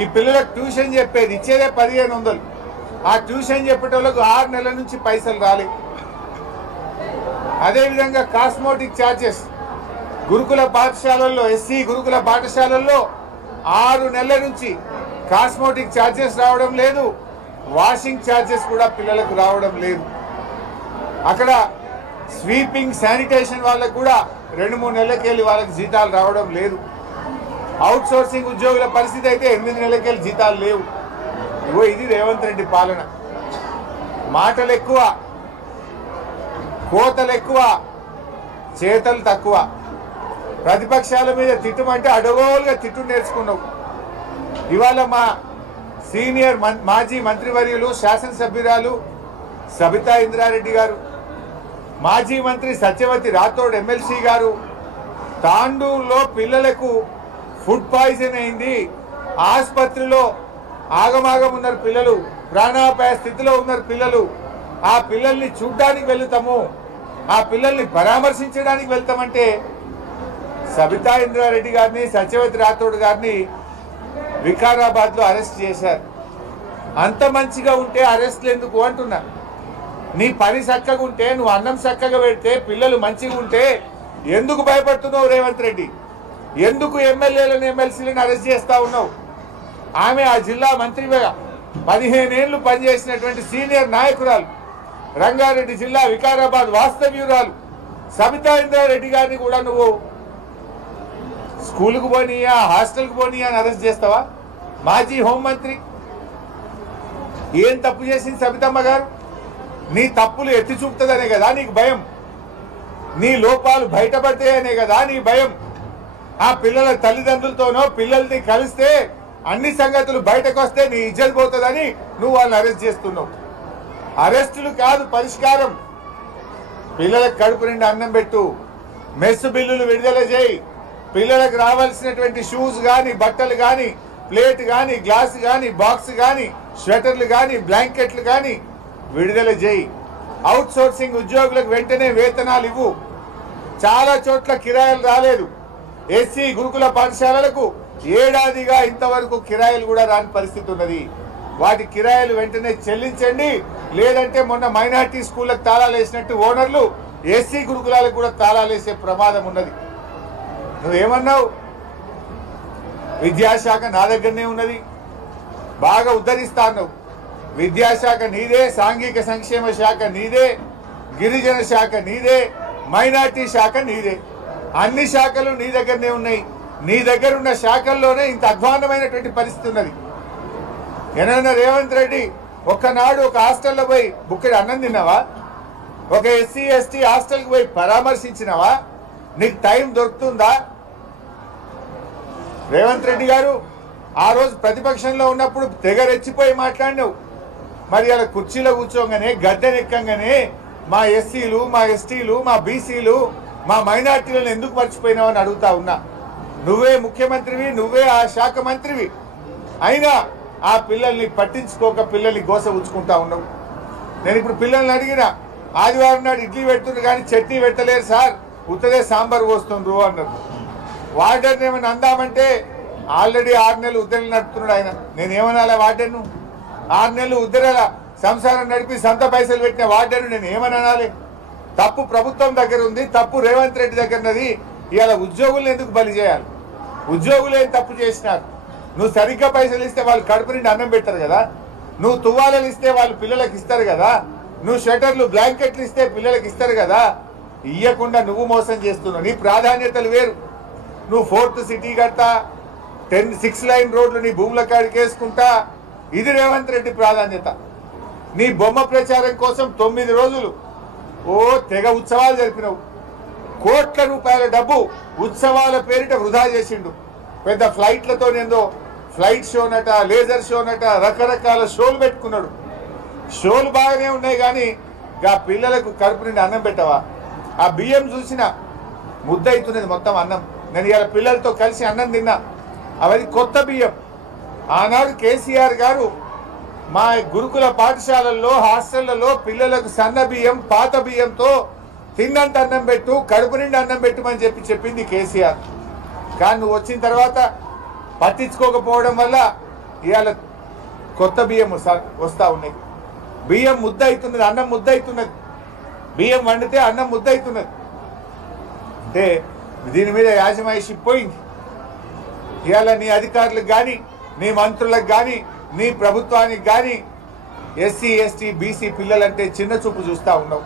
ఈ పిల్లలకు ట్యూషన్ చెప్పేది ఇచ్చేదే 1500. ఆ ట్యూషన్ చెప్పేటోళ్ళకు 6 నెలల నుంచి పైసలు రాలే. అదేవిధంగా కాస్మోటిక్ ఛార్జెస్ గురుకుల పాఠశాలల్లో, ఎస్సీ గురుకుల పాఠశాలల్లో 6 నెలల నుంచి కాస్మోటిక్ ఛార్జెస్ రావడం లేదు. వాషింగ్ ఛార్జెస్ కూడా పిల్లలకు రావడం లేదు. అక్కడ స్వీపింగ్ శానిటేషన్ వాళ్ళకు కూడా 2-3 నెలలకెళ్ళి వాళ్ళకి జీతాలు రావడం లేదు. అవుట్ సోర్సింగ్ ఉద్యోగుల పరిస్థితి అయితే 8 నెలలకెళ్ళి జీతాలు లేవు. ఇగో ఇది రేవంత్ రెడ్డి పాలన. మాటలు ఎక్కువ, కోతలు ఎక్కువ, చేతలు తక్కువ. ప్రతిపక్షాల మీద తిట్టుమంటే అడగోలుగా తిట్టు నేర్చుకున్నావు. ఇవాళ మా సీనియర్ మాజీ మంత్రివర్యులు శాసనసభ్యురాలు సబితా ఇంద్రారెడ్డి గారు, మాజీ మంత్రి సత్యవతి రాథోడ్ ఎమ్మెల్సీ గారు, తాండూరులో పిల్లలకు ఫుడ్ పాయిజన్ అయింది, ఆసుపత్రిలో ఆగమాగం ఉన్నారు పిల్లలు, ప్రాణాపాయ స్థితిలో ఉన్నారు పిల్లలు, ఆ పిల్లల్ని చూడ్డానికి వెళ్తాము, ఆ పిల్లల్ని పరామర్శించడానికి వెళ్తామంటే సబితా ఇంద్రారెడ్డి గారిని, సత్యవతి రాథోడ్ గారిని వికారాబాద్లో అరెస్ట్ చేశారు. అంత మంచిగా ఉంటే అరెస్ట్లు ఎందుకు అంటున్నా. నీ పని చక్కగా ఉంటే, నువ్వు అన్నం చక్కగా పెడితే, పిల్లలు మంచిగా ఉంటే ఎందుకు భయపడుతున్నావు రేవంత్ రెడ్డి? ఎందుకు ఎమ్మెల్యేలను ఎమ్మెల్సీలను అరెస్ట్ చేస్తా ఉన్నావు? ఆమె ఆ జిల్లా మంత్రిగా 15 ఏళ్లు పనిచేసినటువంటి సీనియర్ నాయకురాలు, రంగారెడ్డి జిల్లా వికారాబాద్ వాస్తవ్యురాలు సబితా ఇంద్రారెడ్డి గారిని కూడా నువ్వు స్కూల్కు పోనీయా, హాస్టల్కి పోనీయా అని అరెస్ట్ చేస్తావా? మాజీ హోంమంత్రి ఏం తప్పు చేసింది సబితమ్మ గారు? నీ తప్పులు ఎత్తి చూపుతుందనే కదా నీకు భయం, నీ లోపాలు బయటపడతాయనే కదా నీ భయం. ఆ పిల్లల తల్లిదండ్రులతోనో పిల్లల్ని కలిస్తే అన్ని సంగతులు బయటకు వస్తే నీ ఇజ్జత్ పోతుందని నువ్వు వాళ్ళని అరెస్ట్ చేస్తున్నావు. అరెస్టులు కాదు పరిష్కారం. పిల్లలకు కడుపు నిండా అన్నం పెట్టు, మెస్సు బిల్లులు విడుదల చేయి, పిల్లలకు రావాల్సినటువంటి షూస్ కానీ, బట్టలు కానీ, ప్లేట్ కానీ, గ్లాస్ కానీ, బాక్స్ కానీ, స్వెటర్లు కానీ, బ్లాంకెట్లు కానీ విడుదల చేయి. అవుట్ సోర్సింగ్ ఉద్యోగులకు వెంటనే వేతనాలు ఇవ్వు. చాలా చోట్ల కిరాయిలు రాలేదు. ఎస్సీ గురుకుల పాఠశాలలకు ఏడాదిగా ఇంతవరకు కిరాయిలు కూడా రాని పరిస్థితి ఉన్నది. వాటి కిరాయిలు వెంటనే చెల్లించండి. లేదంటే మొన్న మైనార్టీ స్కూళ్ళకు తాళాలు వేసినట్టు ఓనర్లు ఎస్సీ గురుకులాలకు కూడా తాళాలు వేసే ప్రమాదం ఉన్నది. నువ్వేమన్నావు? విద్యాశాఖ నా దగ్గరనే ఉన్నది, బాగా ఉద్ధరిస్తా అన్నావు. విద్యాశాఖ నీదే, సాంఘిక సంక్షేమ శాఖ నీదే, గిరిజన శాఖ నీదే, మైనార్టీ శాఖ నీదే. అన్ని శాఖలు నీ దగ్గరనే ఉన్నాయి. నీ దగ్గర ఉన్న శాఖల్లోనే ఇంత అధ్వాన్నమైనటువంటి పరిస్థితి ఉన్నది. ఏమైనా రేవంత్ రెడ్డి ఒక్కనాడు ఒక హాస్టల్లో పోయి బుక్కడి అన్నం తిన్నావా? ఒక ఎస్సీ ఎస్టీ హాస్టల్కి పోయి పరామర్శించినవా? నీకు టైం దొరుకుతుందా? రేవంత్ రెడ్డి గారు ఆ రోజు ప్రతిపక్షంలో ఉన్నప్పుడు తెగ రెచ్చిపోయి మాట్లాడినావు. మరి అలా కుర్చీలో కూర్చోగానే, గద్దెనెక్కంగానే మా ఎస్సీలు, మా ఎస్టీలు, మా బీసీలు, మా మైనార్టీలను ఎందుకు మర్చిపోయినావు అని అడుగుతా ఉన్నా. నువ్వే ముఖ్యమంత్రివి, నువ్వే ఆ శాఖ మంత్రివి, అయినా ఆ పిల్లల్ని పట్టించుకోక పిల్లల్ని గోస ఉంచుకుంటా ఉన్నావు. నేను ఇప్పుడు పిల్లల్ని అడిగిన, ఆదివారం నాడు ఇడ్లీ పెడుతుండ్రు కానీ చట్నీ పెట్టలేరు సార్, ఉత్తదే సాంబార్ పోస్తుండ్రు అన్నారు. వార్డెన్ ఏమైనా అందామంటే ఆల్రెడీ 6 నెలలు ఉద్దరలు నడుపుతున్నాడు ఆయన. నేనేమనాలా వార్డెన్ను? 6 నెలలు ఉద్దరల సంసారం నడిపి సంత పైసలు పెట్టిన వార్డెన్ను నేను ఏమని అనాలి? తప్పు ప్రభుత్వం దగ్గర ఉంది, తప్పు రేవంత్ రెడ్డి దగ్గర ఉన్నది. ఇవాళ ఉద్యోగులను ఎందుకు బలి చేయాలి? ఉద్యోగులు ఏం తప్పు చేసినారు? నువ్వు సరిగ్గా పైసలు ఇస్తే వాళ్ళు కడుపు నిండి అన్నం పెట్టారు కదా, నువ్వు తువ్వాలలు ఇస్తే వాళ్ళు పిల్లలకు ఇస్తారు కదా, నువ్వు షటర్లు బ్లాంకెట్లు ఇస్తే పిల్లలకు ఇస్తారు కదా. ఇయ్యకుండా నువ్వు మోసం చేస్తున్నావు. నీ ప్రాధాన్యతలు వేరు. నువ్వు 4th సిటీ కడతా, 6 లైన్ రోడ్లు నీ భూముల కాడికి వేసుకుంటా, ఇది రేవంత్ రెడ్డి ప్రాధాన్యత. నీ బొమ్మ ప్రచారం కోసం 9 రోజులు ఓ తెగ ఉత్సవాలు జరిపినావు. కోట్ల రూపాయల డబ్బు ఉత్సవాల పేరిట వృధా చేసిండు. పెద్ద ఫ్లైట్లతో ఏందో ఫ్లైట్ షోనట, లేజర్ షోనట, రకరకాల షోలు పెట్టుకున్నాడు. షోలు బాగానే ఉన్నాయి కానీ ఆ పిల్లలకు కడుపు నిండి అన్నం పెట్టవా? ఆ బియ్యం చూసిన ముద్ద అవుతున్నది మొత్తం అన్నం. నేను ఇలా పిల్లలతో కలిసి అన్నం తిన్నా. అవన్నీ కొత్త బియ్యం. ఆనాడు కేసీఆర్ గారు మా గురుకుల పాఠశాలల్లో, హాస్టళ్లలో పిల్లలకు సన్న బియ్యం, పాత బియ్యంతో తిన్నంత అన్నం పెట్టు, కడుపు నిండి అన్నం పెట్టమని చెప్పింది కేసీఆర్. కానీ నువ్వు వచ్చిన తర్వాత పట్టించుకోకపోవడం వల్ల ఇవాళ కొత్త బియ్యం వస్తూ ఉన్నాయి. బియ్యం ముద్ద అవుతున్నది, అన్నం ముద్ద అవుతున్నది. బియ్యం వండితే అన్నం ముద్ద అవుతున్నది. అంటే దీని మీద యాజమాయిషి పోయింది. ఇవాళ నీ అధికారులకు కానీ, నీ మంత్రులకు కానీ, నీ ప్రభుత్వానికి కానీ ఎస్సీ ఎస్టీ బీసీ పిల్లలంటే చిన్న చూపు చూస్తూ ఉన్నావు.